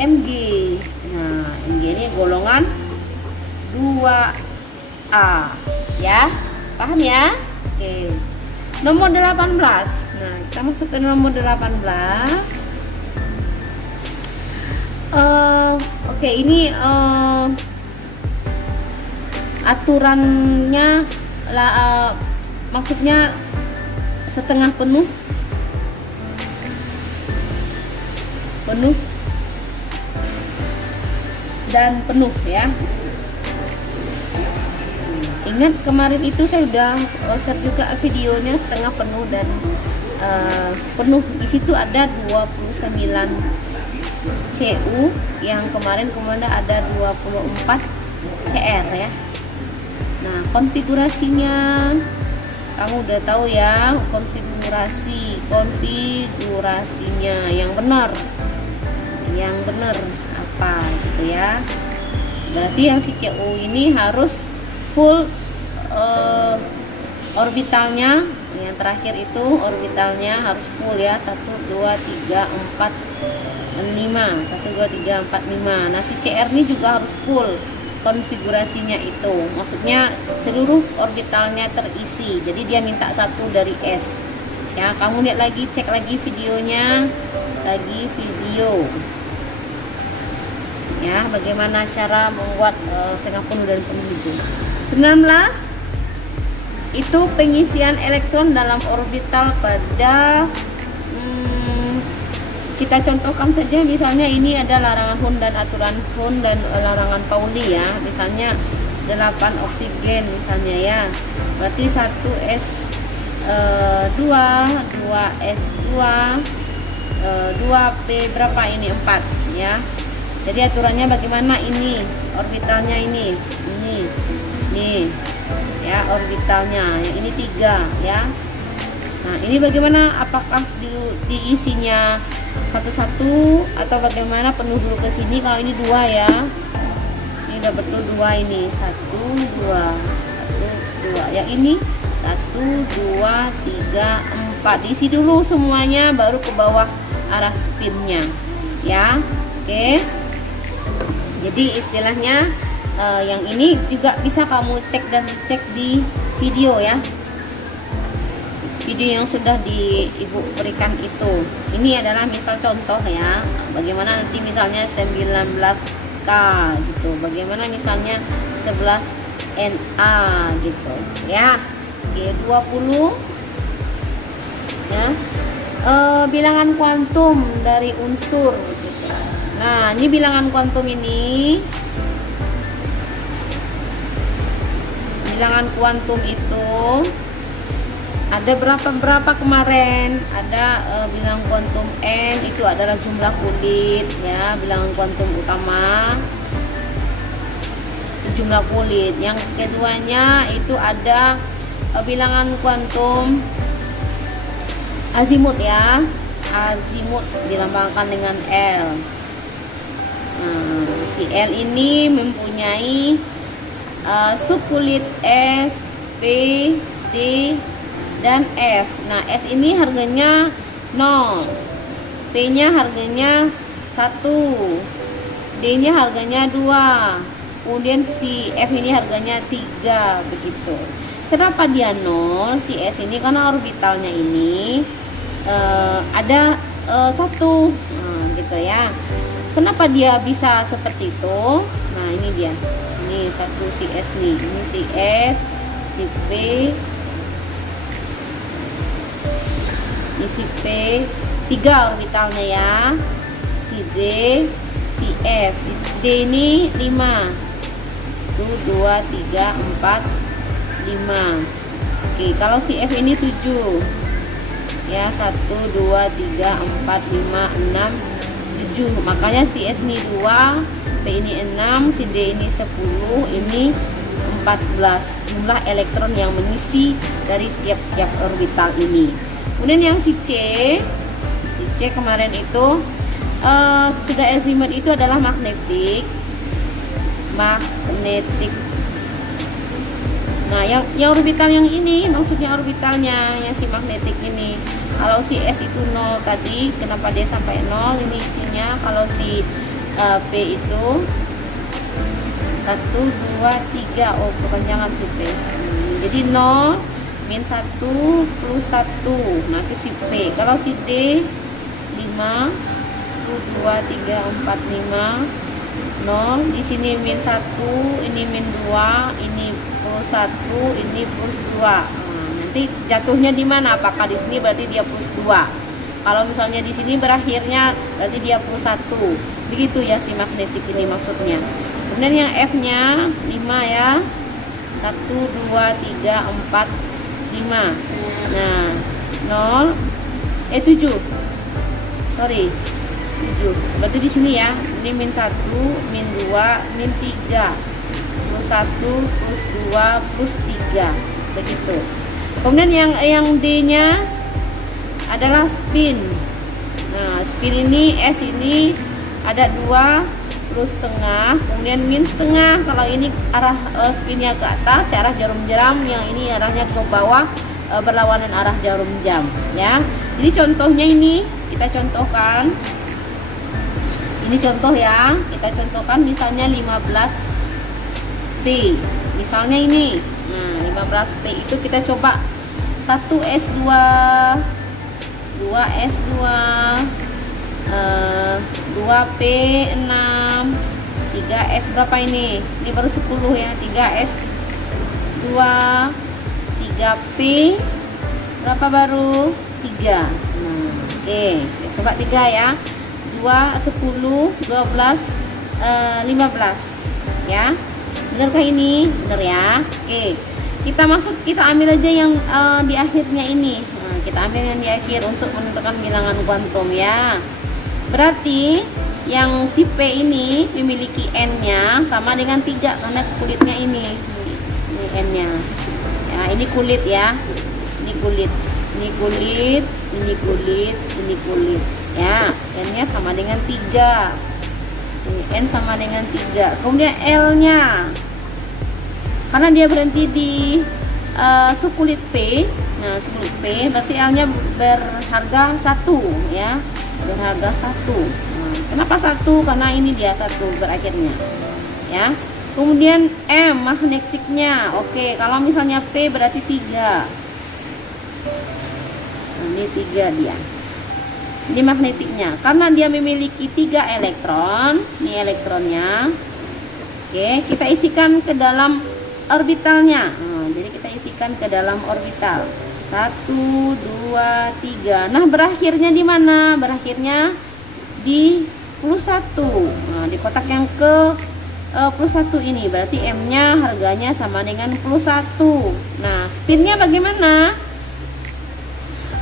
Mg. Nah, Mg ini golongan 2A ya. Paham ya? Oke. Nomor 18. Nah, kita masuk ke nomor 18. Oke, ini aturannya maksudnya setengah penuh dan penuh ya. Ingat kemarin itu saya udah share juga videonya setengah penuh dan penuh. Di situ ada 29 CU, yang kemarin ada 24 CR ya. Nah, konfigurasinya kamu udah tahu ya, konfigurasinya yang benar apa gitu ya. Berarti yang si CU ini harus full orbitalnya. Yang terakhir itu orbitalnya harus full ya, 1 2 3 4 5, 1 2 3 4 5. Nah, si CR ini juga harus full konfigurasinya itu, maksudnya seluruh orbitalnya terisi. Jadi dia minta 1 dari S ya. Kamu lihat lagi, cek lagi video ya, bagaimana cara membuat setengah penuh dan penuh itu. 19 itu pengisian elektron dalam orbital pada kita contohkan saja, misalnya ini ada larangan Hund dan aturan Hund dan larangan Pauli ya. Misalnya 8 oksigen misalnya ya. Berarti 1S2, 2S2, 2P berapa ini? 4 ya. Jadi aturannya bagaimana ini? Orbitalnya ini ya, orbitalnya yang ini 3 ya. Nah, ini bagaimana, apakah diisinya satu-satu atau bagaimana, penuh dulu ke sini. Kalau ini 2 ya, ini udah betul 2, ini 1 2 yang ini 1 2 3 4 diisi dulu semuanya, baru ke bawah arah spinnya ya. Oke, jadi istilahnya yang ini juga bisa kamu cek dan dicek di video ya, video yang sudah ibu berikan itu. Ini adalah misal contoh ya, bagaimana nanti misalnya 19K gitu, bagaimana misalnya 11Na gitu ya. Oke, 20 ya, bilangan kuantum dari unsur gitu. Nah, ini bilangan kuantum ini, bilangan kuantum itu ada berapa kemarin, ada bilangan kuantum N itu adalah jumlah kulit ya, bilangan kuantum utama jumlah kulit. Yang keduanya itu ada bilangan kuantum azimut ya, azimut dilambangkan dengan L. Nah, si L ini mempunyai subkulit S, P, D, dan F. Nah, S ini harganya 0, P nya harganya 1, D nya harganya 2, kemudian si F ini harganya 3 begitu. Kenapa dia 0 si S ini? Karena orbitalnya ini ada 1 gitu ya. Kenapa dia bisa seperti itu? Nah, ini dia, ini 1 si S nih, ini si S, si P, ini si P, 3 orbitalnya ya, si D, si F. Si D ini 5, 1 2 3 4 5. Oke, kalau si F ini 7 ya, 1 2 3 4 5 6 7. Makanya si S ini 2, P ini 6, si D ini 10, ini 14 jumlah elektron yang mengisi dari tiap-tiap orbital ini. Kemudian yang si C kemarin itu sudah azimuth itu adalah magnetik. Nah, yang orbital yang ini maksudnya orbitalnya yang si magnetik ini. Kalau si S itu 0 tadi, kenapa dia sampai 0? Ini isinya. Kalau si P itu 1 2 3, oh kepanjangan si P. Jadi 0 min 1 plus 1. Nah, itu si P. Kalau si D 5 1 2 3 4 5 0. Di sini min 1, ini min 2, ini P, plus 1, ini plus 2. Nanti jatuhnya di mana? Apakah di sini berarti dia plus 2? Kalau misalnya di sini berakhirnya berarti dia plus 1. Begitu ya si magnetik ini maksudnya. Kemudian yang F-nya 5 ya. 1, 2, 3, 4, 5. Nah, 7. Sorry. 7. Berarti di sini ya. Ini min 1, min 2, min 3. Plus 1, plus 2, plus 3. Begitu. Kemudian yang D-nya adalah spin. Nah, spin ini S ini ada 2 plus setengah, kemudian min setengah. Kalau ini arah spinnya ke atas, arah jarum jam, yang ini arahnya ke bawah, berlawanan arah jarum jam ya. Jadi contohnya ini kita contohkan. Ini contoh ya, kita contohkan misalnya 15P. Misalnya ini. Nah, 15P itu kita coba 1S2, 2S2, 2P6, 3S berapa ini? Ini baru 10 ya. 3S2, 3P berapa baru? 3. Oke, coba 3 ya. 2, 10, 12, 15 ya. Benarkah ini? Benar ya. Oke, kita ambil aja yang di akhirnya ini. Nah, kita ambil yang di akhir untuk menentukan bilangan kuantum ya. Berarti yang si P ini memiliki N-nya sama dengan 3 karena kulitnya ini N-nya ya. Ini kulit ya, ini kulit, ini kulit, ini kulit, ini kulit ya. N-nya sama dengan 3, ini N sama dengan 3. Kemudian L-nya karena dia berhenti di sukulit P. Nah, sukulit P berarti L-nya berharga 1 ya, berharga 1. Nah, kenapa 1? Karena ini dia 1 berakhirnya ya. Kemudian M magnetiknya. Oke, kalau misalnya P berarti 3. Nah, ini 3 dia. Ini magnetiknya karena dia memiliki 3 elektron. Ini elektronnya. Oke, kita isikan ke dalam orbitalnya. Jadi kita isikan ke dalam orbital. 1, 2, 3. Nah, berakhirnya di mana? Berakhirnya di plus 1. Nah, di kotak yang ke plus 1 ini berarti M-nya harganya sama dengan plus 1. Nah, spinnya bagaimana?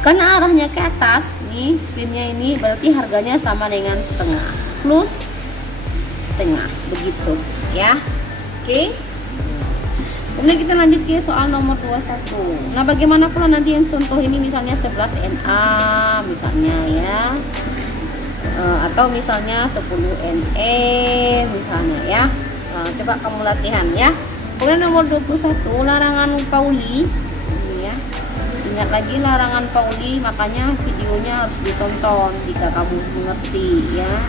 Karena arahnya ke atas nih, spinnya ini berarti harganya sama dengan setengah plus setengah, begitu ya. Oke. Kemudian kita lanjut ke soal nomor 21. Nah, bagaimana kalau nanti yang contoh ini misalnya 11 Na misalnya ya, atau misalnya 10 Ne misalnya ya. Coba kamu latihan ya. Kemudian nomor 21, larangan Pauli. Ini ya. Ingat lagi larangan Pauli, makanya videonya harus ditonton jika kamu mengerti ya.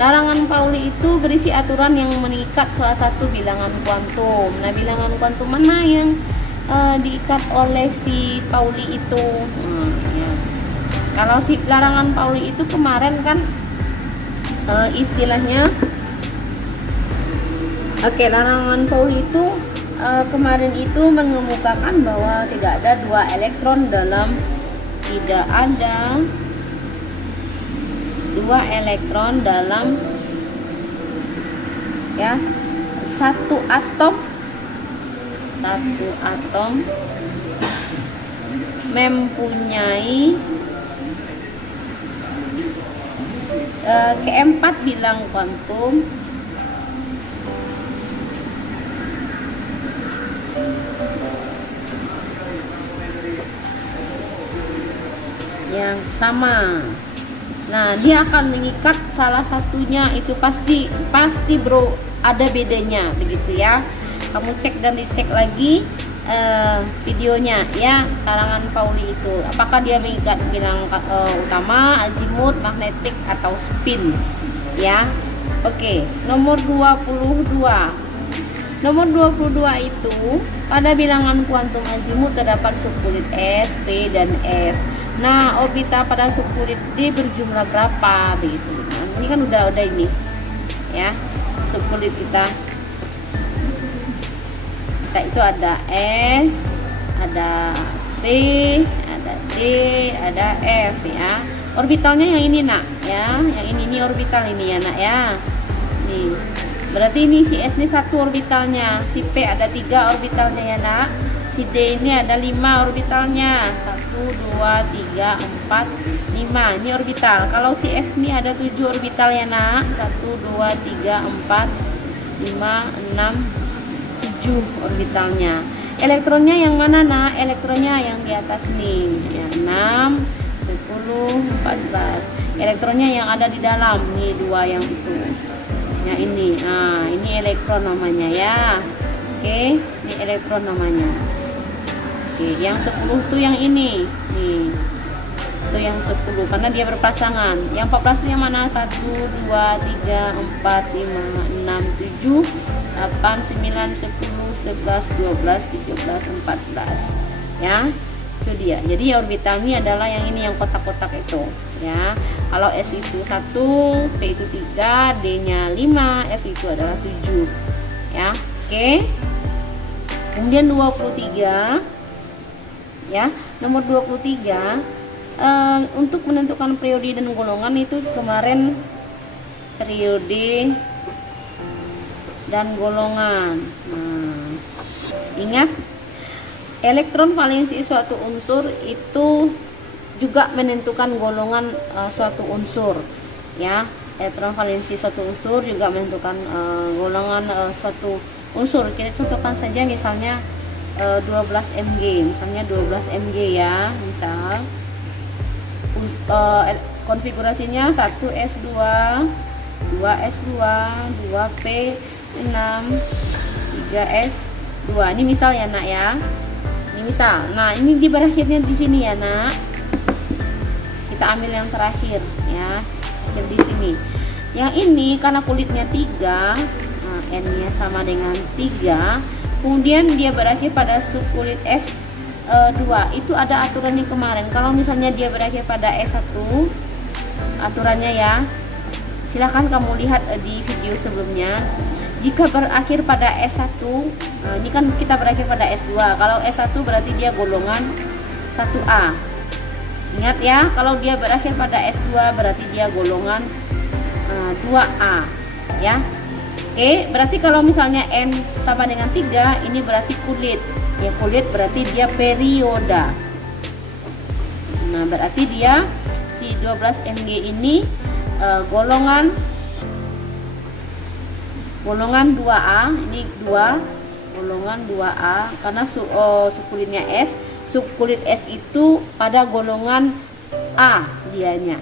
Larangan Pauli itu berisi aturan yang mengikat salah satu bilangan kuantum. Nah, bilangan kuantum mana yang diikat oleh si Pauli itu? Ya. Kalau si larangan Pauli itu kemarin kan istilahnya, larangan Pauli itu kemarin itu mengemukakan bahwa tidak ada 2 elektron dalam ya satu atom mempunyai keempat bilang kuantum yang sama. Nah, dia akan mengikat salah satunya itu pasti bro, ada bedanya begitu ya. Kamu cek dan dicek lagi videonya ya, larangan Pauli itu. Apakah dia mengikat bilang utama, azimut, magnetik atau spin ya. Oke, nomor 22. Nomor 22 itu pada bilangan kuantum azimut terdapat subkulit S, P dan F. Nah, orbital pada subkulit D berjumlah berapa begitu. Nah, ini kan udah ini ya, subkulit kita. kita itu ada S, ada P, ada D, ada F ya. Orbitalnya yang ini nak ya, yang ini orbital ini ya nak ya. Nih, berarti ini si S ini 1 orbitalnya, si P ada 3 orbitalnya ya nak, si D ini ada 5 orbitalnya, 1, 2, 3, 4, 5 ini orbital. Kalau si F ini ada 7 orbital ya nak, 1, 2, 3, 4, 5, 6, 7 orbitalnya. Elektronnya yang mana nak? Elektronnya yang di atas nih ya, 6, 10, 14. Elektronnya yang ada di dalam nih 2 yang itu ya, ini. Nah ini elektron namanya ya. Oke, ini elektron namanya. Oke, yang 10 tuh yang ini nih, itu yang 10 karena dia berpasangan. Yang 14 itu yang mana? 1, 2, 3, 4, 5, 6, 7, 8, 9, 10, 11, 12, 13, 14 ya. Itu dia. Jadi orbitalnya adalah yang ini, yang kotak-kotak itu ya. Kalau S itu 1, P itu 3, D nya 5, F itu adalah 7 ya. Oke, kemudian 23 ya, nomor 23 untuk menentukan periode dan golongan itu kemarin periode dan golongan. Nah, ingat, elektron valensi suatu unsur itu juga menentukan golongan suatu unsur ya. Elektron valensi suatu unsur juga menentukan golongan suatu unsur. Kita contohkan saja misalnya 12 Mg, misalnya 12 Mg ya, misal konfigurasinya 1s2, 2s2, 2p6, 3s2. Ini misal ya nak ya. Ini misal. Nah, ini di berakhirnya di sini ya nak. Kita ambil yang terakhir ya. Akhir di sini. Yang ini karena kulitnya 3, nah, N-nya sama dengan 3. Kemudian dia berakhir pada subkulit S2. Itu ada aturannya kemarin. Kalau misalnya dia berakhir pada S1, aturannya ya. Silakan kamu lihat di video sebelumnya. Jika berakhir pada S1, nah ini kan kita berakhir pada S2. Kalau S1 berarti dia golongan 1A. Ingat ya, kalau dia berakhir pada S2 berarti dia golongan 2A ya. Oke, berarti kalau misalnya N sama dengan 3, ini berarti kulit. Ya, kulit berarti dia perioda. Nah, berarti dia si 12 Mg ini golongan 2A, ini 2, golongan 2A karena subkulitnya S. Subkulit S itu pada golongan A dianya.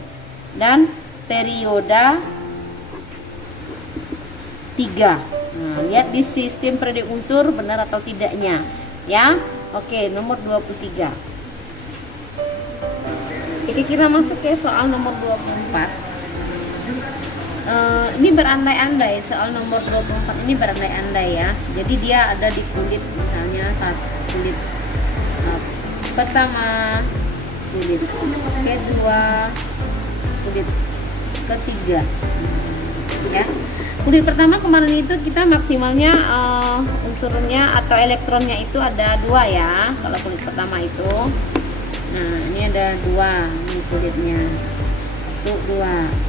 Dan perioda 3. Nah, lihat di sistem periode unsur benar atau tidaknya ya. Oke, nomor 23. Jadi kita masuk ke soal nomor 24. Ini berandai-andai, soal nomor 24 ini berandai-andai ya. Jadi dia ada di kulit, misalnya kulit pertama, kulit kedua, kulit ketiga ya. Kulit pertama kemarin itu kita maksimalnya unsurnya atau elektronnya itu ada 2 ya. Kalau kulit pertama itu, nah ini ada 2 ini kulitnya. 2.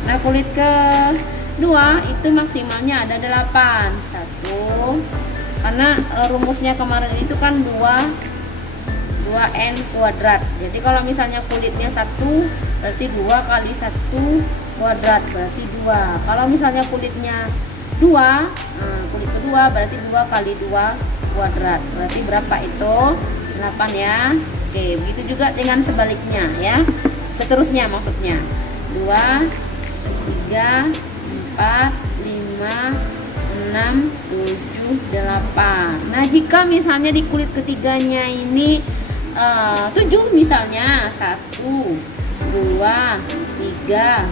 Nah, kulit kedua itu maksimalnya ada 8. 1. Karena rumusnya kemarin itu kan 2n kuadrat. Jadi kalau misalnya kulitnya 1 berarti 2 kali 1 kuadrat berarti 2. Kalau misalnya kulitnya 2, kulit kedua berarti 2 kali 2 kuadrat. Berarti berapa itu? 8 ya. Oke, begitu juga dengan sebaliknya ya. Seterusnya maksudnya 2, 3, 4, 5, 6, 7, 8. Nah, jika misalnya di kulit ketiganya ini 7 misalnya, 1, 2, 3,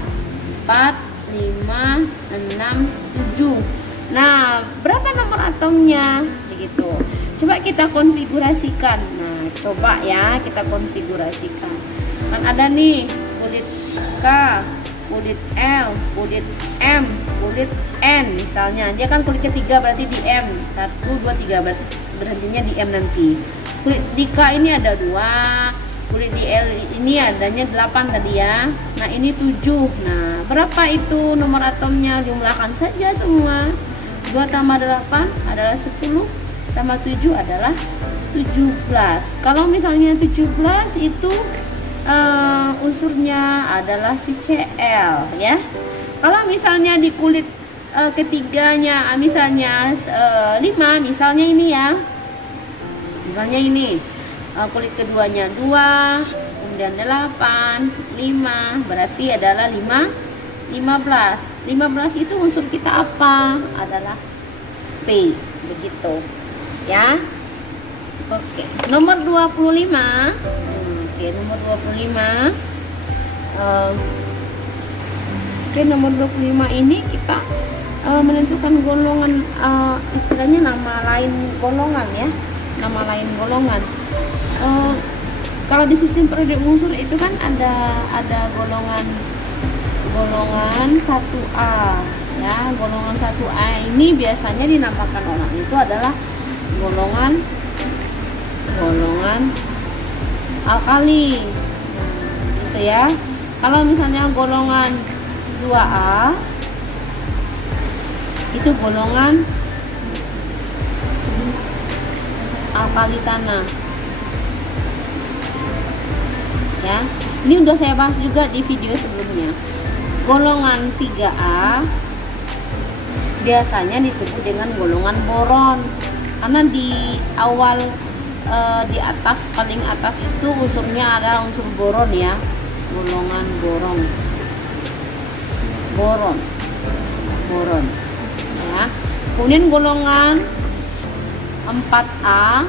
4, 5, 6, 7. Nah, berapa nomor atomnya? Begitu. Coba kita konfigurasikan. Nah, coba ya kita konfigurasikan. Kan ada nih kulit K, kulit L, kulit M, kulit N misalnya. Dia kan kulit ketiga berarti di M. 1, 2, 3 berarti berhentinya di M nanti. Kulit di K ini ada 2, kulit di L ini adanya 8 tadi ya. Nah ini 7. Nah berapa itu nomor atomnya? Jumlahkan saja semua. 2 tambah 8 adalah 10, tambah 7 adalah 17. Kalau misalnya 17 itu unsurnya adalah si Cl ya. Kalau misalnya di kulit ketiganya misalnya 5, misalnya ini ya, misalnya ini kulit keduanya 2, kemudian 8, 5, berarti adalah 15. 15 itu unsur kita apa? Adalah P, begitu ya. Oke, nomor 25. Oke, nomor 25. Oke, nomor 25 ini kita menentukan golongan, istilahnya nama lain golongan ya, nama lain golongan. Kalau di sistem periode unsur itu kan ada golongan 1A ya. Golongan 1A ini biasanya dinamakan orang itu adalah golongan alkali gitu ya. Kalau misalnya golongan 2A itu golongan alkali tanah ya. Ini udah saya bahas juga di video sebelumnya. Golongan 3A biasanya disebut dengan golongan boron, karena di awal di atas, paling atas itu unsurnya ada unsur boron ya. Golongan boron ya. Kemudian golongan 4A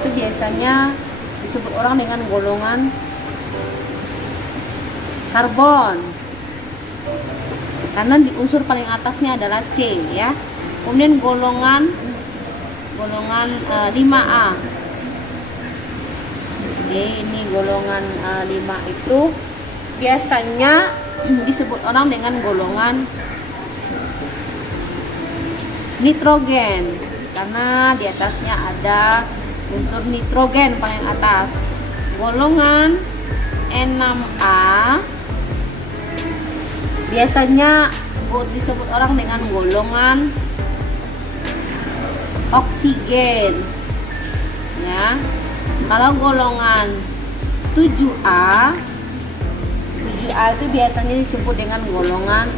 itu biasanya disebut orang dengan golongan karbon, karena di unsur paling atasnya adalah C ya. Kemudian golongan 5A. Oke, ini golongan 5 itu biasanya disebut orang dengan golongan nitrogen, karena di atasnya ada unsur nitrogen paling atas. Golongan 6A biasanya disebut orang dengan golongan oksigen ya. Kalau golongan 7A itu biasanya disebut dengan golongan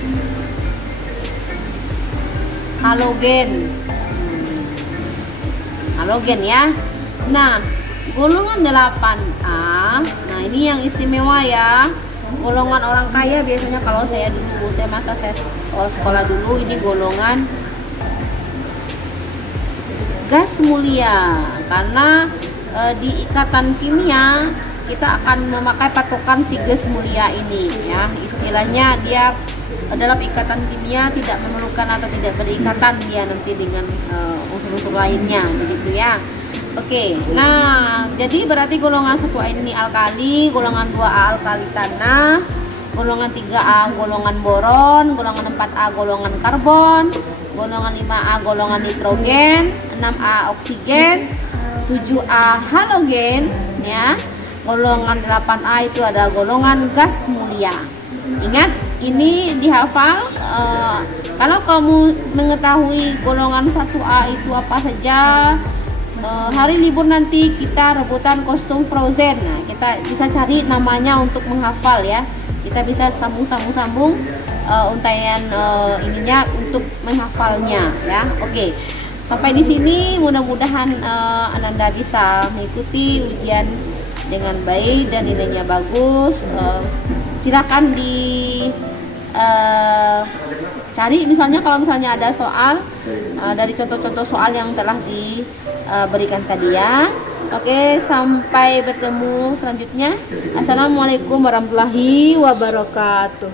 halogen ya. Nah, golongan 8A, nah ini yang istimewa ya. Golongan orang kaya biasanya, kalau saya sekolah dulu, ini golongan gas mulia, karena di ikatan kimia kita akan memakai patokan si gas mulia ini ya. Istilahnya dia dalam ikatan kimia tidak memerlukan atau tidak berikatan dia nanti dengan unsur-unsur lainnya begitu ya. Oke, nah jadi berarti golongan 1A ini alkali, golongan 2A alkali tanah, golongan 3A golongan boron, golongan 4A golongan karbon, golongan 5A golongan nitrogen, 6A oksigen, 7A halogen ya. Golongan 8A itu ada golongan gas mulia. Ingat, ini dihafal. Kalau kamu mengetahui golongan 1A itu apa saja, hari libur nanti kita rebutan kostum Frozen. Nah, kita bisa cari namanya untuk menghafal ya. Kita bisa sambung untayan ininya untuk menghafalnya ya. Oke. Sampai di sini mudah-mudahan Ananda bisa mengikuti ujian dengan baik dan nilainya bagus. Silakan cari misalnya, kalau misalnya ada soal dari contoh-contoh soal yang telah diberikan tadi ya. Oke, sampai bertemu selanjutnya. Assalamualaikum warahmatullahi wabarakatuh.